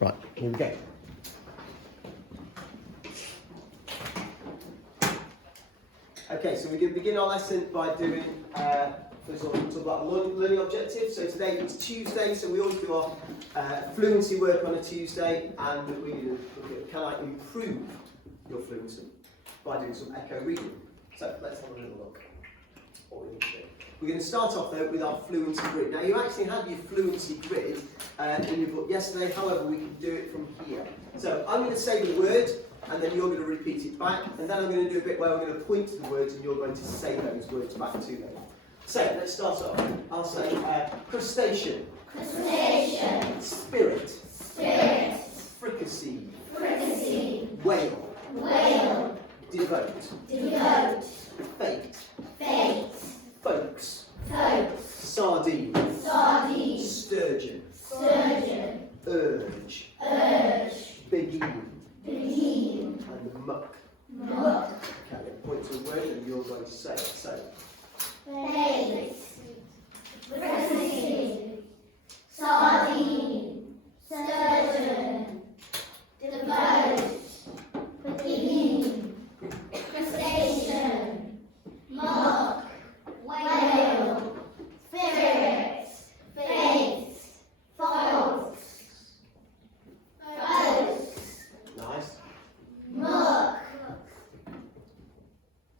Right, here we go. Okay, so we're going to begin our lesson by doing, first of all, we'll talk about learning objectives. So today it's Tuesday, so we always do our fluency work on a Tuesday, and we're going to look at can I improve your fluency by doing some echo reading. So let's have a little look what we need to do. We're going to start off though with our fluency grid. Now you actually had your fluency grid in your book yesterday, however we can do it from here. So I'm going to say the word, and then you're going to repeat it back, and then I'm going to do a bit where we're going to point to the words and you're going to say those words back to them. So let's start off. I'll say crustacean. Crustacean. Spirit. Spirit. Fricassee. Fricassee. Whale. Whale. Devote. Devote. Fate. Fate. Folks. Folks. Sardine. Sardine. Sturgeon. Sturgeon. Urge. Urge. Begin. Begin. And muck. Muck. Okay, then point to a word and you're going to say it. So, Face. Fricassee. Sardine. Sturgeon. Devote. Begin. Crustacean. Muck. Whale. Spirit. Face. Folks. Folks. nice. Muck.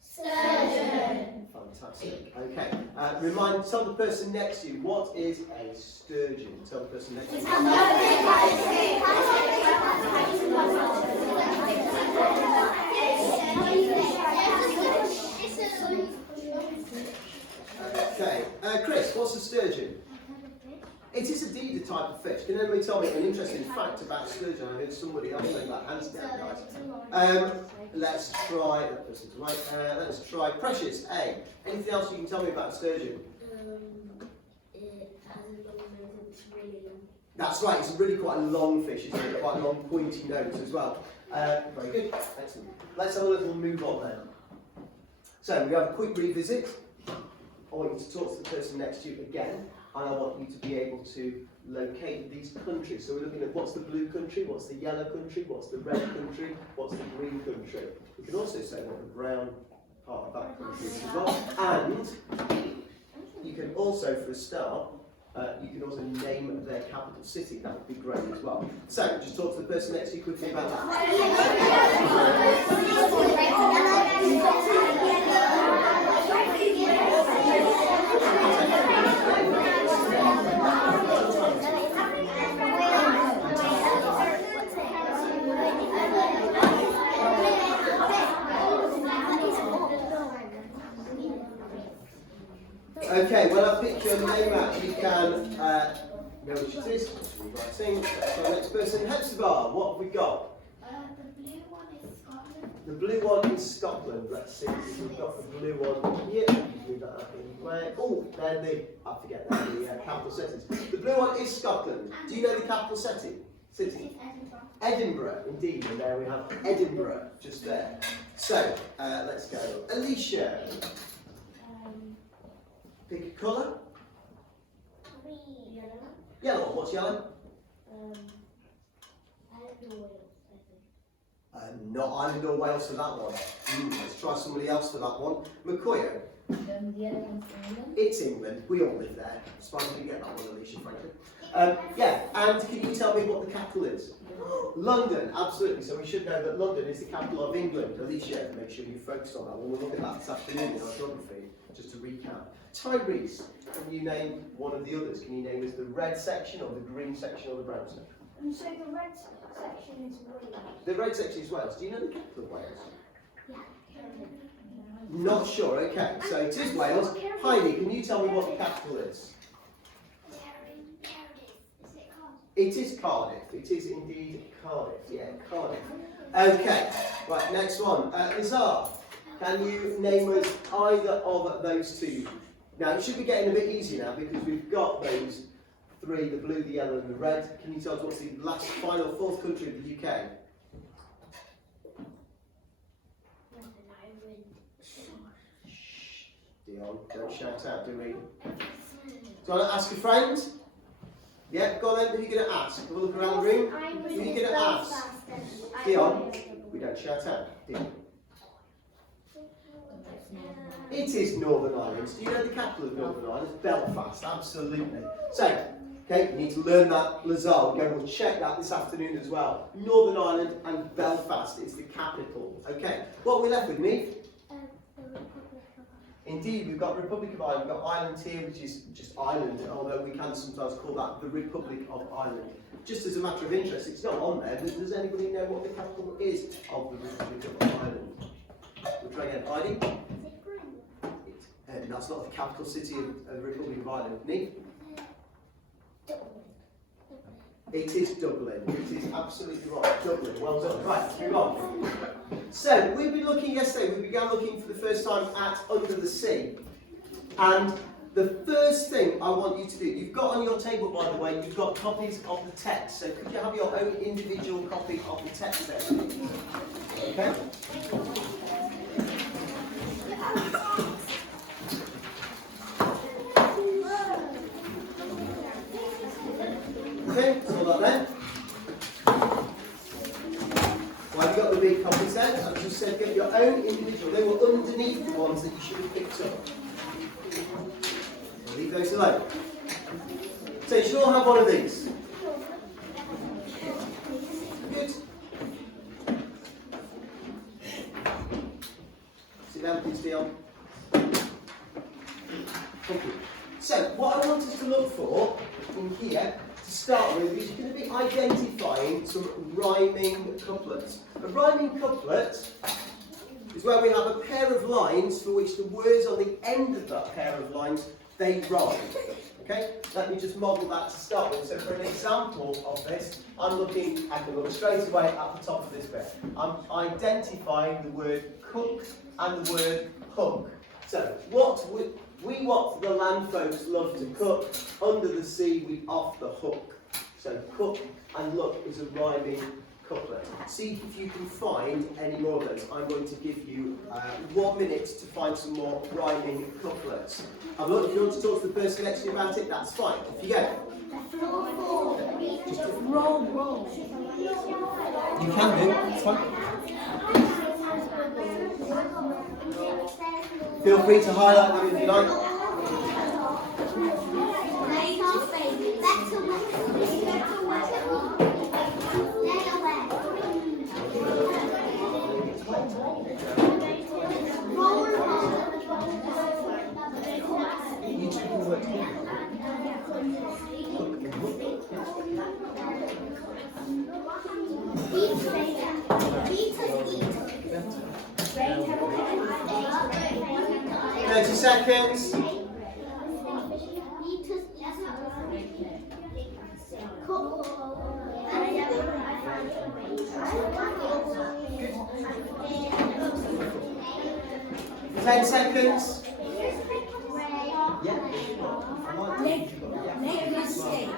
Sturgeon. Fantastic. Okay. Tell the person next to you, what is a sturgeon? Tell the person next to you. Okay. Chris, what's a sturgeon? It is indeed a type of fish. Can anybody tell me an interesting fact about sturgeon? I heard somebody else saying that. Hands down, guys. Let's try. That person's right. Let's try. Precious. A. Anything else you can tell me about sturgeon? It has a long nose. It's really long. That's right. It's really quite a long fish, isn't it? Quite a long, pointy nose as well. Very good. Excellent. Let's have a little move on now. So we have a quick revisit. I want you to talk to the person next to you again. And I want you to be able to locate these countries. So we're looking at what's the blue country, what's the yellow country, what's the red country, what's the green country. We can also say what the brown part of that country is as well. And you can also, for a start, you can also name their capital city. That would be great as well. So just talk to the person next to you quickly about that. Okay, when I pick your name out, you can know which it is. Writing. So next person, Hepzibah, what have we got? The blue one is Scotland. The blue one is Scotland. Let's see if we've got the blue one here. Move that up anyway. Oh, they're the, I forget, they're the capital cities. The blue one is Scotland. Do you know the capital city? Edinburgh. Edinburgh, indeed, and there we have Edinburgh just there. So, let's go. Alicia, pick a colour. Yellow. Yellow, what's yellow? Not Ireland or Wales for that one. Let's try somebody else for that one. McCoy. The yellow one's England. It's England. We all live there. Surprised you didn't get that one, Alicia, frankly. Yeah, and can you tell me what the capital is? London, absolutely. So we should know that London is the capital of England. Alicia, make sure you focus on that one. We'll look at that this afternoon in our geography, just to recap. Tyrese, can you name one of the others? Can you name us the red section or the green section or the brown section? So the red section is Wales. The red section is Wales. Do you know the capital of Wales? Yeah. Not sure. Okay, so it is Wales. Heidi, can you tell me what the capital is? It is Cardiff. It is indeed Cardiff. Yeah, Cardiff. Okay, right, next one. Lazar, can you name us either of those two? Now, it should be getting a bit easier now because we've got those three, the blue, the yellow and the red. Can you tell us what's the last, final, fourth country of the UK? Dion, don't shout out, do we? Do you want to ask a friend? Yeah, go on then. Who are you going to ask? Have a look around the room. Who are you going to ask? Dion, we don't shout out. Dion. It is Northern Ireland. Do you know the capital of Northern Ireland? Belfast, absolutely. So, okay, you need to learn that Lazar. We'll check that this afternoon as well. Northern Ireland and Belfast is the capital. Okay, what are we left with, Neve? Indeed, we've got Republic of Ireland. We've got Ireland here, which is just Ireland, although we can sometimes call that the Republic of Ireland. Just as a matter of interest, it's not on there, but does anybody know what the capital is of the Republic of Ireland? We'll try again. Heidi? That's not the capital city of the Republic of Ireland. Neve? It is Dublin. It is absolutely right. Dublin. Well done. Right, let's move on. So, we've been looking yesterday, we began looking for the first time at Under the Sea. And the first thing I want you to do, you've got on your table, by the way, you've got copies of the text. So, could you have your own individual copy of the text there? Okay? Okay, so that then. Why have you got the big copies then? As I just said, get your own individual. They were underneath the ones that you should have picked up. I'll leave those alone. So you should all have one of these. Good. Sit down, please, Dion. Thank you. So, what I want us to look for in here to start with is you're going to be identifying some rhyming couplets. A rhyming couplet is where we have a pair of lines for which the words on the end of that pair of lines, they rhyme. Okay? Let me just model that to start with. So for an example of this, I can look straight away at the top of this bit. I'm identifying the word cook and the word hook. So what the land folks love to cook, under the sea we off the hook. So cook and look is a rhyming couplet. See if you can find any more of those. I'm going to give you 1 minute to find some more rhyming couplets. Have a look. If you want to talk to the person next to you about it, that's fine. Off you go. Roll. You can do. It's fine. Feel free to highlight them if you like. Seconds. Good. 10 seconds. Yeah. Make a mistake.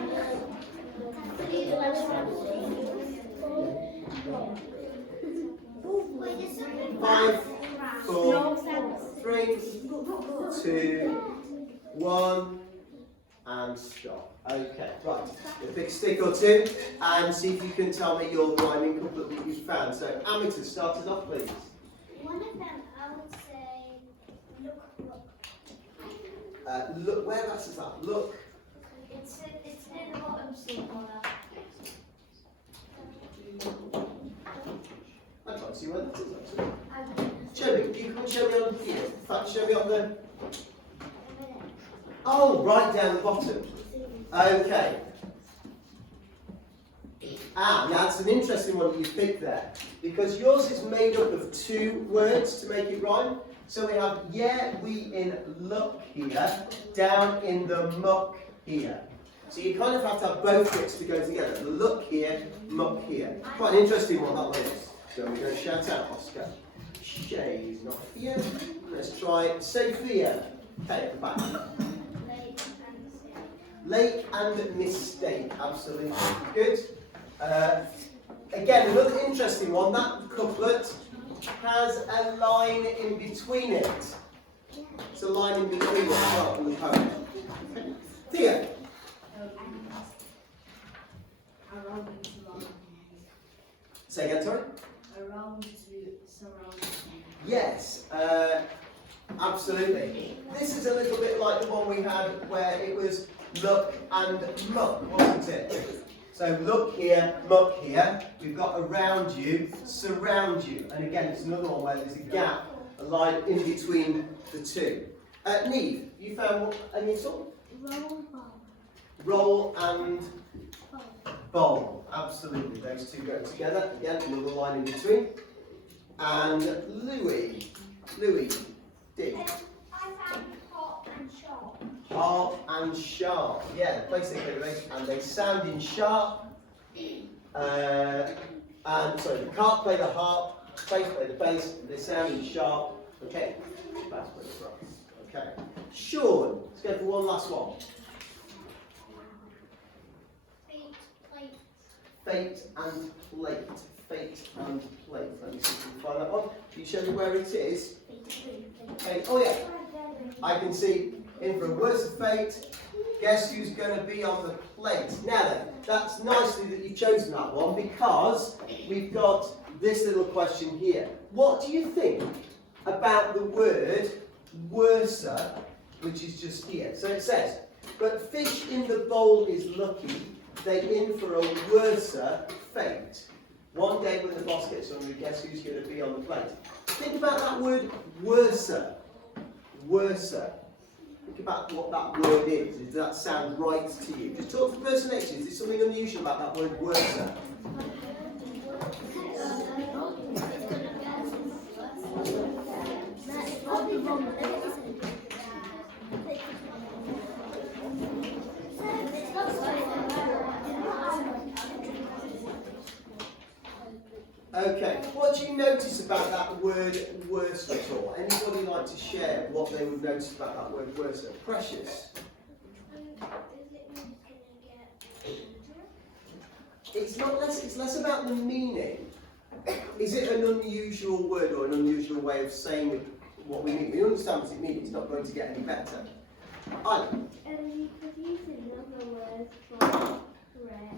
5, 4, 3, 2, 1, and stop. Okay, right. A big stick or two, and see if you can tell me your rhyming couplet that you found. So, Amita, start us off, please. One of them, I would say, look. Look, whereabouts is that? Look. It's in the bottom corner. I can't see where that is actually. Show me. You can show me on here. In fact, show me on the. Oh, right down the bottom. Okay. Now that's an interesting one that you picked there, because yours is made up of 2 words to make it rhyme. So we have yeah, we in luck here, down in the muck here. So you kind of have to have both bits to go together. The look here, muck here. Quite an interesting one that one is. So we're going to shout out Oscar. Shay's not here. Let's try Sophia. Okay, at the back. Lake and mistake. Absolutely good. Again, another interesting one. That couplet has a line in between it. It's a line in between it as well in the poem. Thea. Say again, sorry? Around to surround. Yes, absolutely. This is a little bit like the one we had where it was look and muck, wasn't it? So look here, muck here. We've got around you, surround you. And again, it's another one where there's a gap, a line in between the two. Neve, you found any sort? Roll ball. Roll and bowl. Absolutely, those two go together. Again, another line in between. And Louis, dig. I found hot and sharp. Hard and sharp. Yeah, the place they go and they sound in sharp. And sorry, the can't play the harp, bass play the bass, they sound in sharp. Okay, that's where it's from. Okay. Sean, let's go for one last one. Fate and plate. Fate and plate. Let me see if we can find that one. Can you show me where it is? Fate. Oh yeah. I can see in for a worse of fate. Guess who's going to be on the plate? Now then, that's nicely that you've chosen that one because we've got this little question here. What do you think about the word worser, which is just here? So it says, but fish in the bowl is lucky, they in for a worser fate. One day when the boss gets hungry, guess who's going to be on the plate? Think about that word worser. Worser. Think about what that word is. Does that sound right to you? Just talk to the person next to you. Is there something unusual about that word worser? Okay, what do you notice about that word worse at all? Anybody like to share what they would notice about that word worse? Precious. It's less about the meaning. Is it an unusual word or an unusual way of saying what we mean? We understand what it means, it's not going to get any better. You could use another word for rare.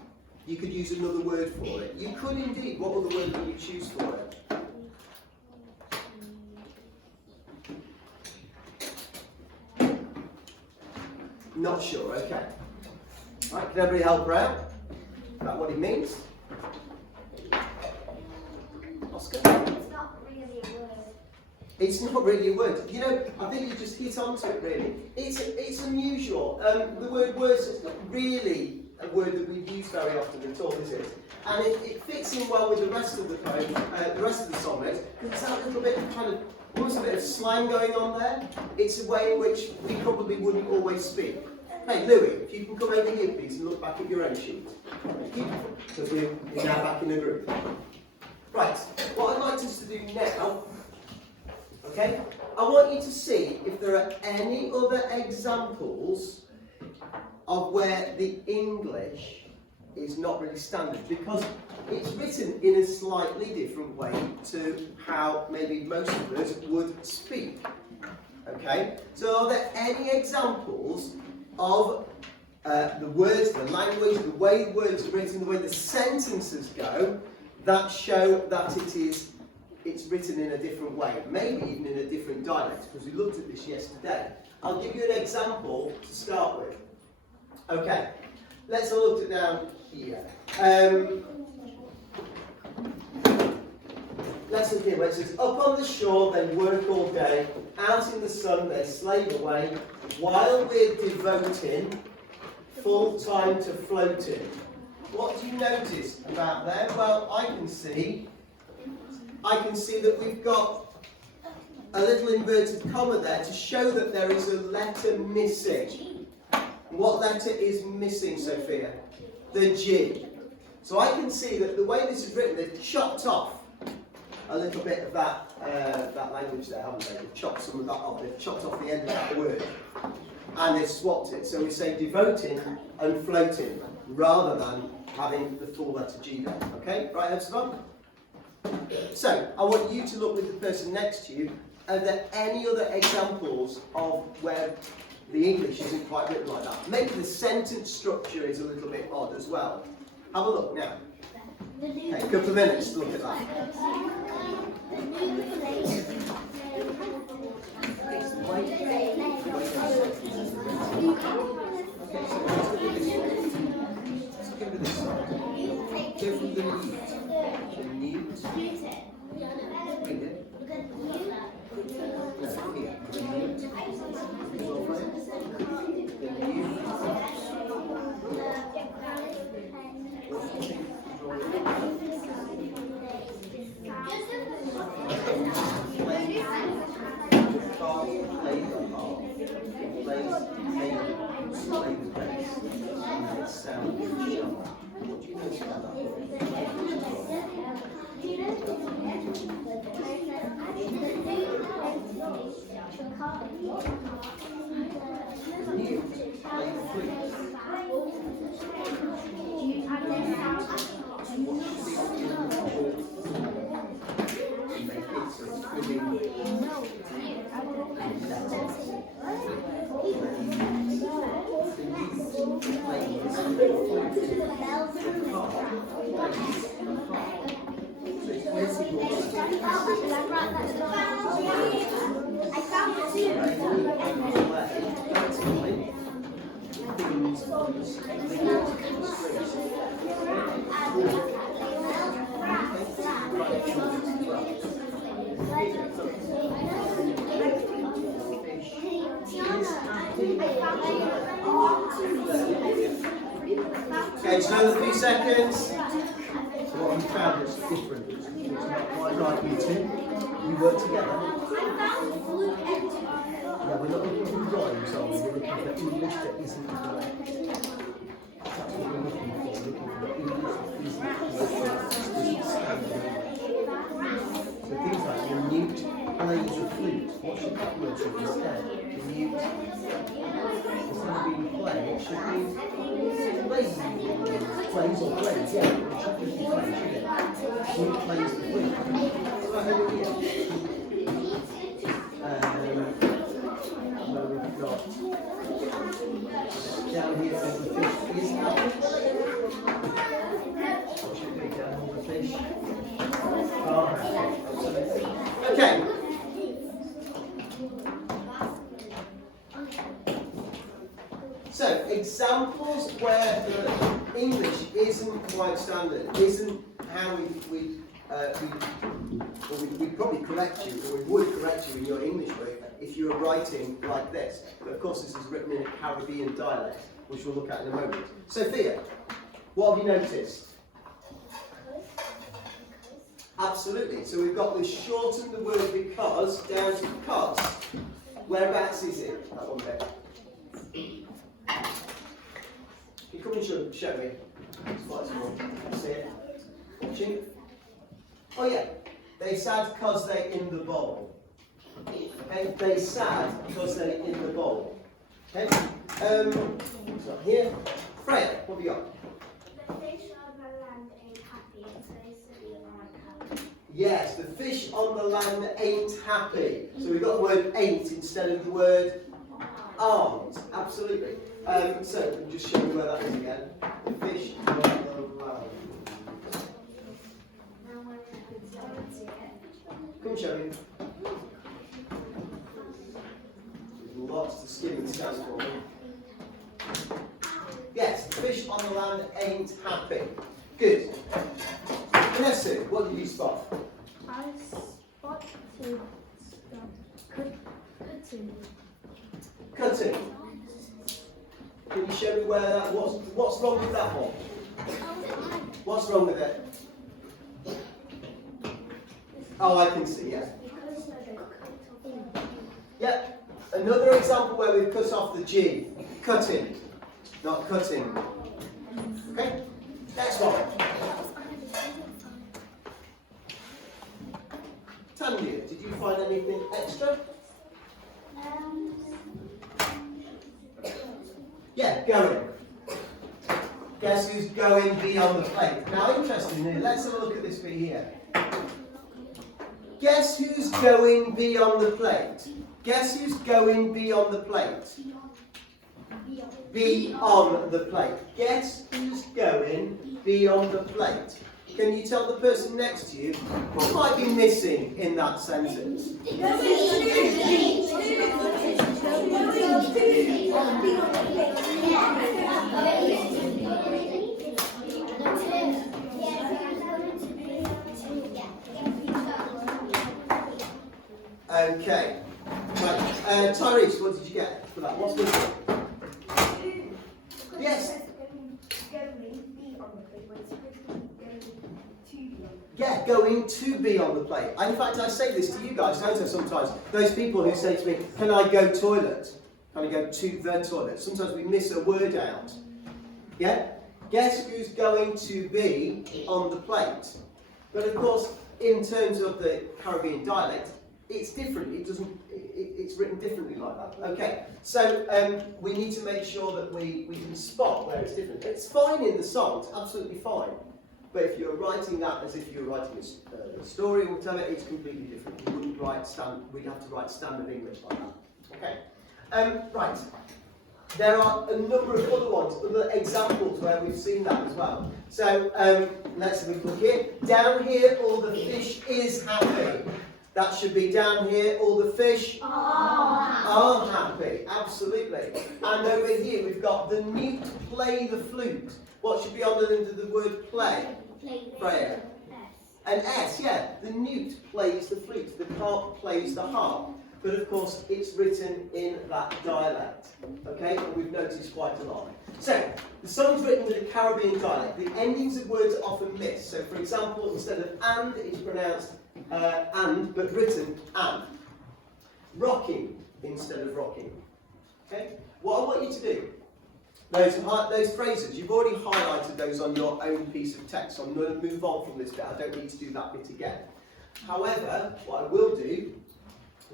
You could use another word for it. You could indeed. What other word would you choose for it? Not sure, okay. Right, can everybody help her out? Is that what it means? Oscar? It's not really a word. It's not really a word. You know, I think you just hit onto it really. It's unusual. The word worse is not really a word that we use very often at all, is it? And it fits in well with the rest of the poem, the rest of the sonnet, because it's a little bit kind of, almost a bit of slang going on there. It's a way in which we probably wouldn't always speak. Hey, Louis, if you can come over here, please, and look back at your own sheet. Because we're now back in the group. Right, what I'd like us to do now, okay, I want you to see if there are any other examples of where the English is not really standard, because it's written in a slightly different way to how maybe most of us would speak. Okay, so are there any examples of the words, the language, the way the words are written, the way the sentences go, that show that it's written in a different way, maybe even in a different dialect, because we looked at this yesterday. I'll give you an example to start with. Okay, let's have a look at down here. Let's look here where it says, up on the shore they work all day, out in the sun they slave away, while we're devoting full time to floating. What do you notice about there? Well, I can see that we've got a little inverted comma there to show that there is a letter missing. What letter is missing, Sophia? The G. So I can see that the way this is written, they've chopped off a little bit of that language there, haven't they? They've chopped some of that off. They've chopped off the end of that word. And they've swapped it. So we say devoting and floating, rather than having the full letter G there. Okay? Right, Epsilon? So, I want you to look with the person next to you. Are there any other examples of where the English isn't quite written like that? Maybe the sentence structure is a little bit odd as well. Have a look now. Okay, a couple of minutes to look at that. Go from the mute. The mute. Bring it. No, here. The mute. The mute. Okay, just another few seconds. So what we found that's different, it's not quite like you two. You work together. Yeah, we're not looking for rhymes, are we? We're looking for English that isn't correct. That's what we're looking for. We're looking for English that isn't correct, isn't standard. So things like the mute plays the flute. What should that word say instead? The mute. Instead of being play, it should be plays. Plays or plays, yeah. It should be plays, shouldn't it? Mute plays the flute. Right over here. Where we've got down here on the fish is happy. What should we do down on the fish? Oh, absolutely. Okay. So, examples where the English isn't quite standard, isn't how we'd probably correct you, or we would correct you in your English way if you were writing like this. But of course this is written in a Caribbean dialect, which we'll look at in a moment. Sophia, what have you noticed? Absolutely. So we've got this shorten the word because down to because. Whereabouts is it? That one there. You come and show me. It's quite small. See it? Watching? Oh yeah. They sad because they're in the bowl. Okay? They sad because they're in the bowl. Okay? It's not here. Freya, what have you got? The fish on the land ain't happy, and so silly like happy. Yes, the fish on the land ain't happy. So we've got the word ain't instead of the word aren't. Absolutely. So I'll just show you where that is again. The fish on the land. Now we're going to Come show me. There's lots to skim and stand for. Yes, the fish on the land ain't happy. Good. Vanessa, what did you spot? I spotted cutting. Cutting. Can you show me where that was? What's wrong with that one? What's wrong with it? Oh, I can see, yeah. Yep. Another example where we've cut off the G. Cutting, not cutting. Okay? Next one. Tanya, did you find anything extra? Yeah, going. Guess who's going beyond the plate? Now, interestingly, let's have a look at this bit here. Guess who's going beyond the plate? Guess who's going beyond the plate? Beyond the plate. Guess who's going beyond the plate? Can you tell the person next to you what might be missing in that sentence? Okay. Right. Tyrese, what did you get for that? What's missing? Yes. Yeah, going to be on the plate. In fact, I say this to you guys, don't I, sometimes? Those people who say to me, can I go toilet? Can I go to the toilet? Sometimes we miss a word out. Yeah? Guess who's going to be on the plate? But of course, in terms of the Caribbean dialect, it's different. It's written differently like that. Okay, so we need to make sure that we can spot where it's different. It's fine in the song, it's absolutely fine. But if you're writing that as if you're writing a story or whatever, it's completely different. We wouldn't write we'd have to write standard English like that. Okay. Right. There are a number of other ones, other examples where we've seen that as well. So let's have a look here. Down here, all the fish is happy. That should be down here, all the fish are happy. Absolutely. And over here, we've got the newt play the flute. What should be under the word play? Prayer. An S, yeah. The newt plays the flute. The carp plays the harp. But of course, it's written in that dialect. Okay? And we've noticed quite a lot. So, the song's written with a Caribbean dialect. The endings of words are often missed. So, for example, instead of and, it's pronounced and, but written and. Rocking instead of rocking. Okay? What I want you to do, those phrases, you've already highlighted those on your own piece of text, so I'm going to move on from this bit. I don't need to do that bit again. However, what I will do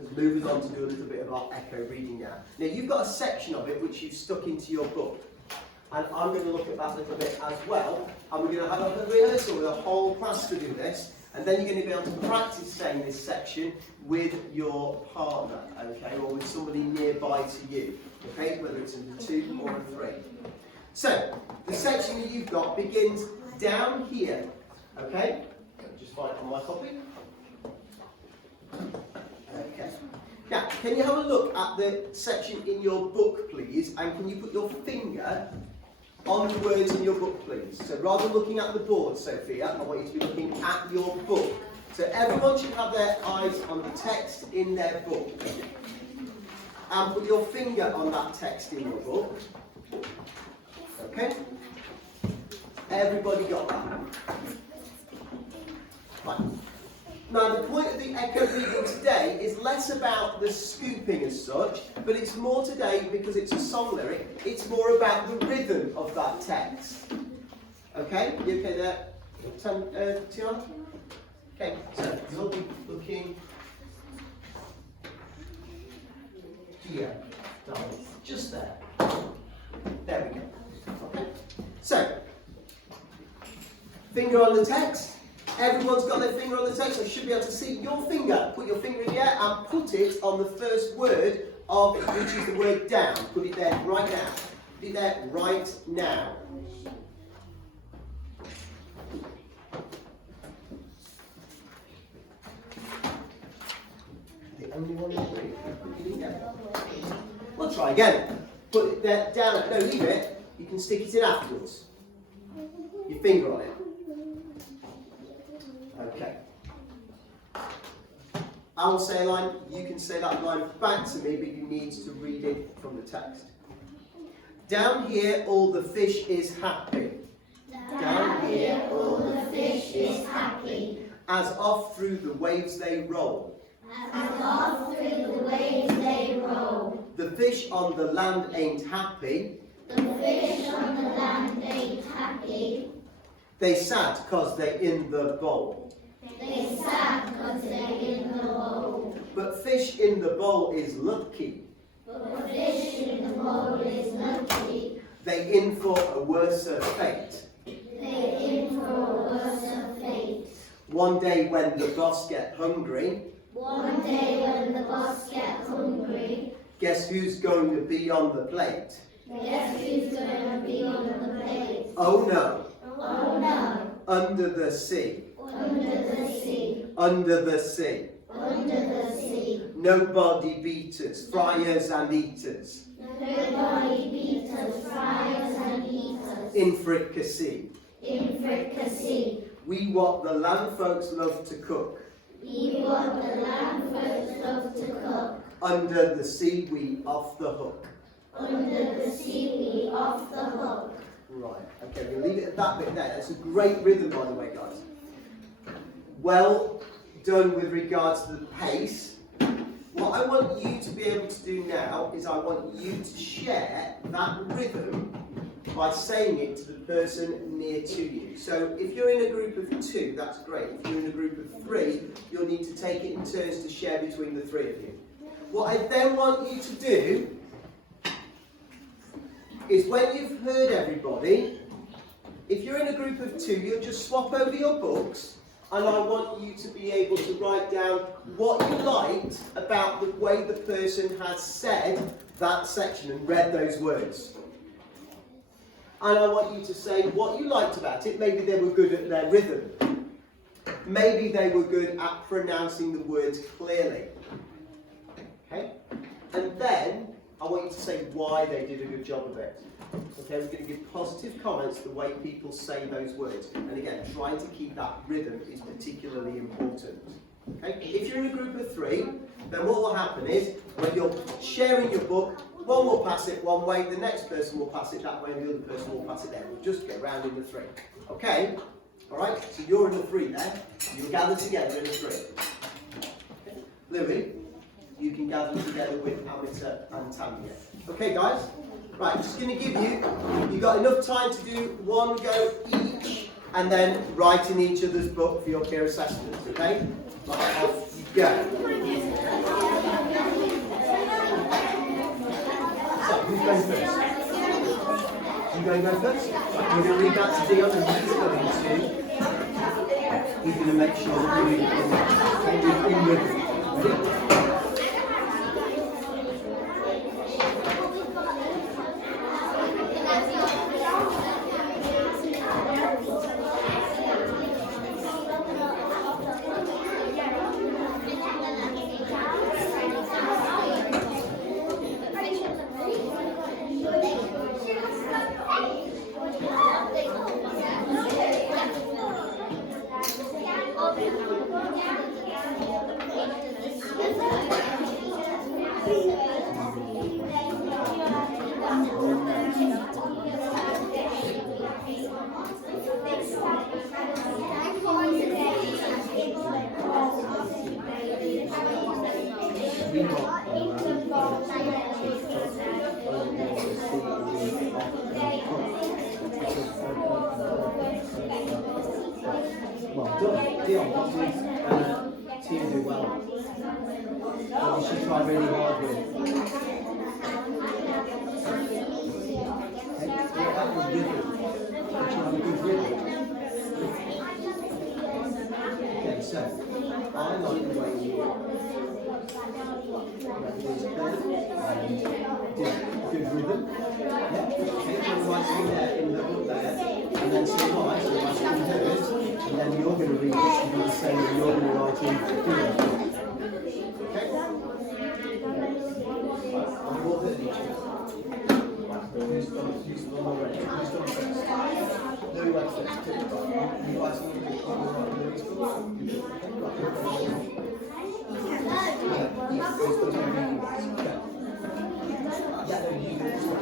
is move us on to do a little bit of our echo reading now. Now, you've got a section of it which you've stuck into your book, and I'm going to look at that a little bit as well, and we're going to have a rehearsal with a whole class to do this, and then you're going to be able to practice saying this section with your partner, okay, or with somebody nearby to you, okay, whether it's in 2 or 3. So, the section that you've got begins down here, okay? Just find it on my copy. Okay. Now, can you have a look at the section in your book, please, and can you put your finger on the words in your book, please? So rather than looking at the board, Sophia, I want you to be looking at your book. So everyone should have their eyes on the text in their book. And put your finger on that text in your book. Okay? Everybody got that? Right. Now, the point of the echo reading today is less about the scooping as such, but it's more today, because it's a song lyric, it's more about the rhythm of that text. Okay? You okay there, Tiana? Okay, so you'll be looking here, darling, just there. There we go. Okay? So, finger on the text. Everyone's got their finger on the text, so you should be able to see your finger. Put your finger in the air and put it on the first word of it, which is the word down. Put it there right now. Put it there right now. The only one in three. We'll try again. Put it there down. No, leave it. You can stick it in afterwards. Your finger on it. Okay. I will say a line, you can say that line back to me, but you need to read it from the text. Down here all the fish is happy. Down here all the fish is happy. As off through the waves they roll. As off through the waves they roll. The fish on the land ain't happy. The fish on the land ain't happy. They sad 'cause they in the bowl. They sad 'cause they're in the bowl. But fish in the bowl is lucky. But fish in the bowl is lucky. They in for a worser fate. They in for a worse fate. One day when the boss get hungry. One day when the boss get hungry. Guess who's going to be on the plate? Guess who's gonna be on the plate? Oh no. Oh no. Under the sea. under the sea, Under the sea. under the sea. Nobody beat us, friars and eaters. Nobody beat us, friars and eaters. In fricassee. In fricassee, We what the land folks love to cook. we what the land folks love to cook. Under the sea we off the hook. Under the sea, we off the hook. Right, okay, we'll leave it at that bit there. That's a great rhythm, by the way, guys. Well done with regards to the pace. What I want you to be able to do now is I want you to share that rhythm by saying it to the person near to you. So if you're in a group of 2, that's great. If you're in a group of 3, you'll need to take it in turns to share between the 3 of you. What I then want you to do is when you've heard everybody, if you're in a group of 2, you'll just swap over your books, and I want you to be able to write down what you liked about the way the person has said that section and read those words. And I want you to say what you liked about it. Maybe they were good at their rhythm. Maybe they were good at pronouncing the words clearly. Okay? And then I want you to say why they did a good job of it. Okay, we're going to give positive comments the way people say those words. And again, trying to keep that rhythm is particularly important. Okay? If you're in a group of 3, then what will happen is when you're sharing your book, one will pass it one way, the next person will pass it that way, and the other person will pass it there. We'll just go round in the 3. Okay? Alright, so you're in the 3 there. You'll gather together in the 3. Okay. Louis, you can gather together with Amita and Tanya. Okay, guys? Right, I'm just going to give you've got enough time to do one go each, and then write in each other's book for your peer assessments, okay? Right, off you go. So, who's going first? You going to go first? Right, we're going to read that to Dion, and he's going to make sure that we're in rhythm. Well done. Dion, what did Tia do well? What did she try really hard with? Okay, that was rhythm. Did she have a good rhythm? Okay, so I like the way you did good rhythm. Yeah, okay, so write something there in the book there, and then say why, so write something there. And then you're going to read it and do the same, and you're going to write in it. Okay? And we'll hit each other. Who's done already? Who's done first? Louis went first. You write something in the book, you write Louis' book. Yeah, who's done reading? Okay. Yeah, no, you do this one.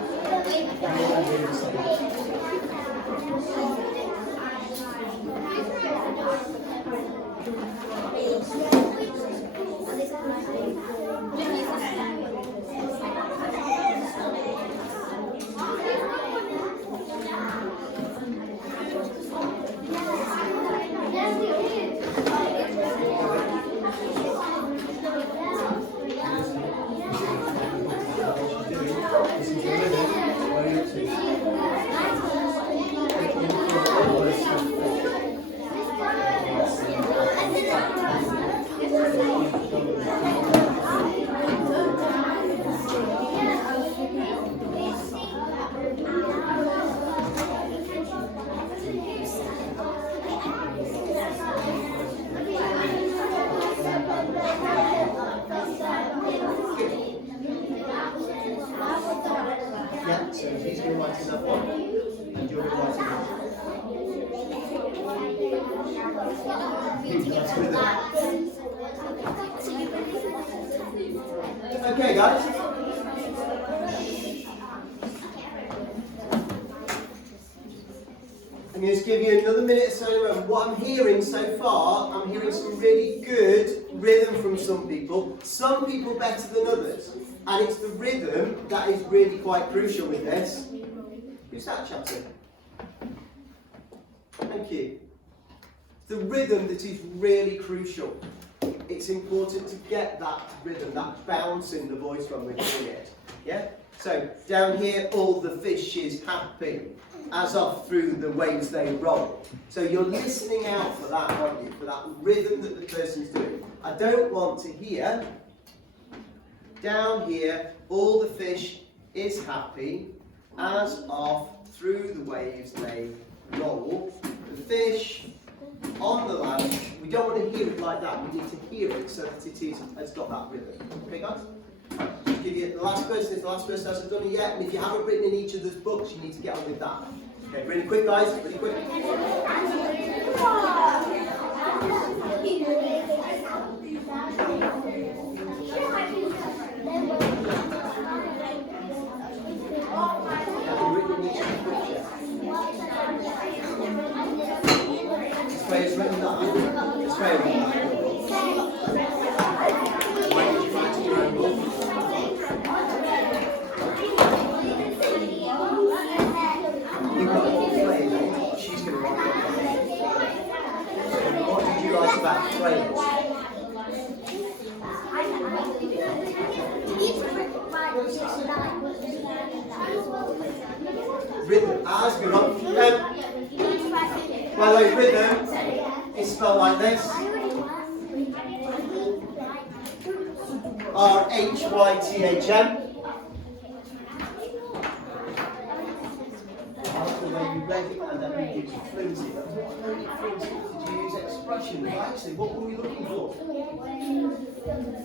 And you're going to do the same. This is the rhythm. Where are you up to? writing that one? And you're writing that one. Nice rhythm. Okay, guys. I'm going to give you another minute or so. What I'm hearing so far, I'm hearing some really good rhythm from some people better than others. And it's the rhythm that is really quite crucial with this. Who's that chatting? Thank you. The rhythm that is really crucial. It's important to get that rhythm, that bounce in the voice when we're doing it. Yeah? So, down here, all the fish is happy, as off through the waves they roll. So you're listening out for that, aren't you? For that rhythm that the person's doing. I don't want to hear, down here, all the fish is happy, as off through the waves they roll. The fish on the land, we don't want to hear it like that. We need to hear it so that it's got that rhythm. Okay, guys? Just give you the last person is the last person who hasn't done it yet, and if you haven't written in each other's books, you need to get on with that. Okay, really quick, guys, really quick. Freya's written that. It's Freya written that. Why did you write it in your own book? You've got Freya, she's going to write that. What did you write about Freya? Rhythm. Ah, that's a good one. By the way, rhythm is spelled like this. R-H-Y-T-H-M. That's the way you read it, and then we use fluency. What fluency? Did you use expression? Actually, what were we looking for?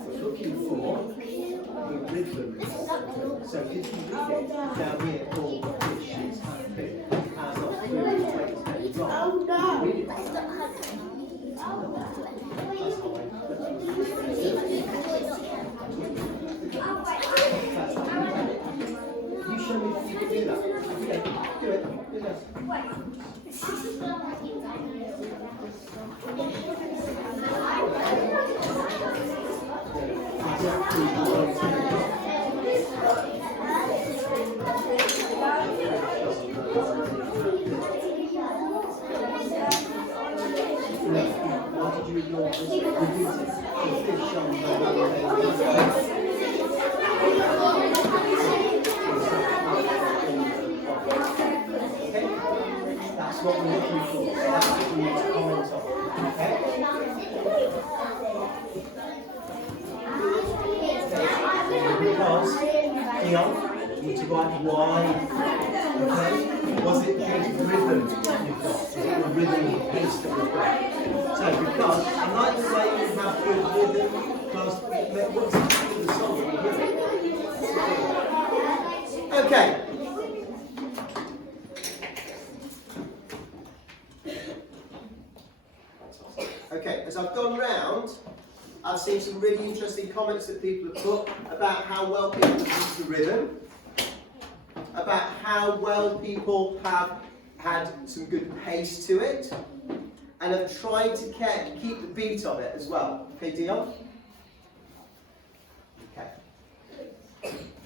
We're looking for the rhythm. So if you read it down here, all the fish is happy, as of through the waves they roll. Read it. You show me if you can do that. Okay, do it. Do that. What did you ignore? The fish on the That's what we're looking for. That's what we need to comment on. Okay? Because, Dion, you need to write why. Okay? Was it the rhythm you've got? Is it the rhythm and pace that we've got? So, because I like the way you have good rhythm, because what's the song that you hear? Okay. Okay, as I've gone round, I've seen some really interesting comments that people have put about how well people use the rhythm, about how well people have had some good pace to it, and have tried to keep the beat of it as well. Okay, Dion? Okay.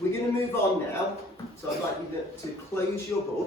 We're going to move on now, so I'd like you to close your book.